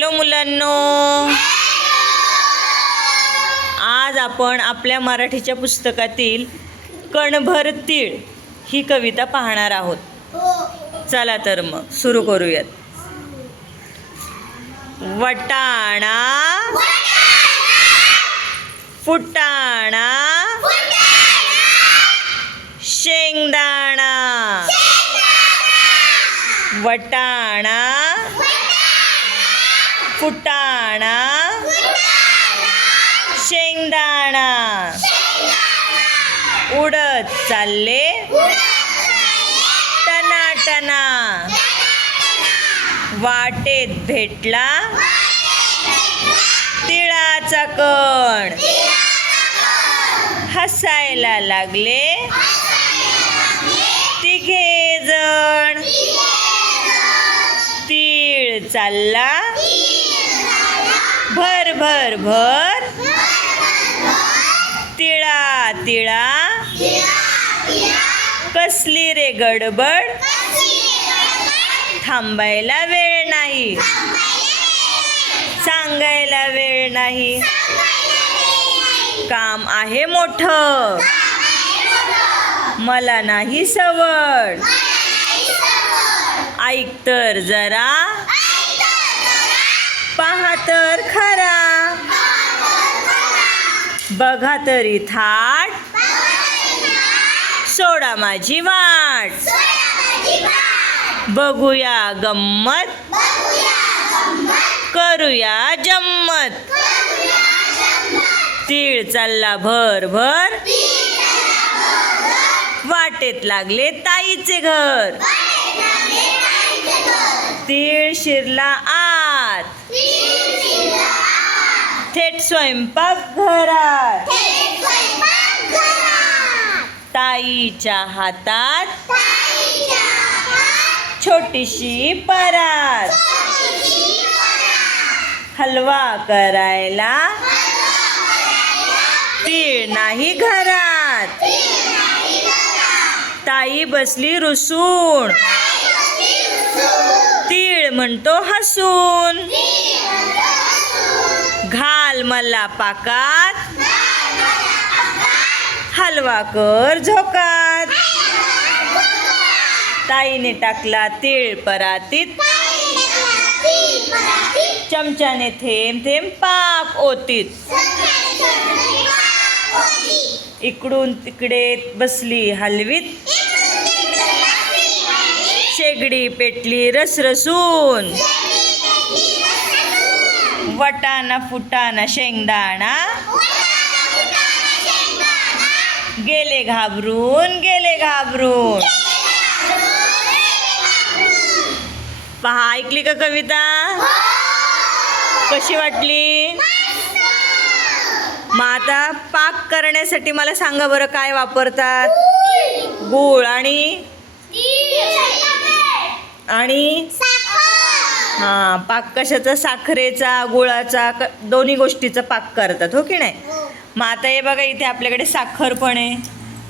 Hello मुलांनो. आज आपण आपल्या मराठीच्या पुस्तकातील कणभर तीळ ही कविता पाहणार आहोत. चला तर मग सुरू करूयात. वटाणा फुटाणा शेंगदाणा वटाणा फुटाणा. शेंगदाणा. उडत चालले. टनाटना. वाटेत भेटला. तिळाचा कण. हसायला लागले. तिघे जण. तीळ चालला. भर भर भर तिळा तिळा कसली रे गडबड? थांबायला वेळ नाही. सांगायला वेळ नाही. काम आहे मोठ. मला नाही सवड. ऐक तर जरा. पहा तर खा बघा तरी थाट. सोडा माझी वाट. बघूया गंमत. करूया जम्मत. तीळ चालला भर भर. वाटेत लागले ताईचे घर. तीळ शिरला आत. थेट स्वयंपाक घरात. ताईच्या हातात छोटीशी परात. हलवा करायला तीळ नाही घरात. ताई बसली रुसून. तीळ म्हणतो हसून. घाल मला पाकात. हलवा कर झोकात. ताईने टाकला तीळ परातीत. चमच्याने थेंब थेंब पाक ओतीत. इकडून तिकडे बसली हलवीत. शेगडी पेटली रसरसून. वटाणा फुटाणा शेंगदाणा. गेले घाबरून गेले घाबरून. पहा ऐकली का कविता? कशी वाटली? मग आता पाक करण्यासाठी मला सांगा बरं काय वापरतात? गूळ. आणि? आणि? हां पाक कशाचा? साखरेचा गुळाचा क दोन्ही गोष्टीचा पाक करतात हो की नाही? मग आता हे बघा इथे आपल्याकडे साखर पण आहे.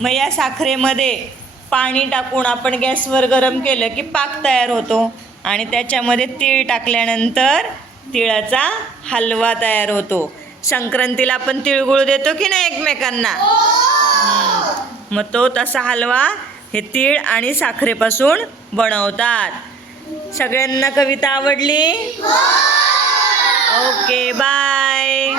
मग या साखरेमध्ये पाणी टाकून आपण गॅसवर गरम केलं की पाक तयार होतो. आणि त्याच्यामध्ये तीळ टाकल्यानंतर तिळाचा हलवा तयार होतो. संक्रांतीला आपण तिळगुळ देतो की नाही एकमेकांना? हम्म. मग तो तसा हलवा हे तीळ आणि साखरेपासून बनवतात. सगळ्यांना कविता आवडली? हो. Okay bye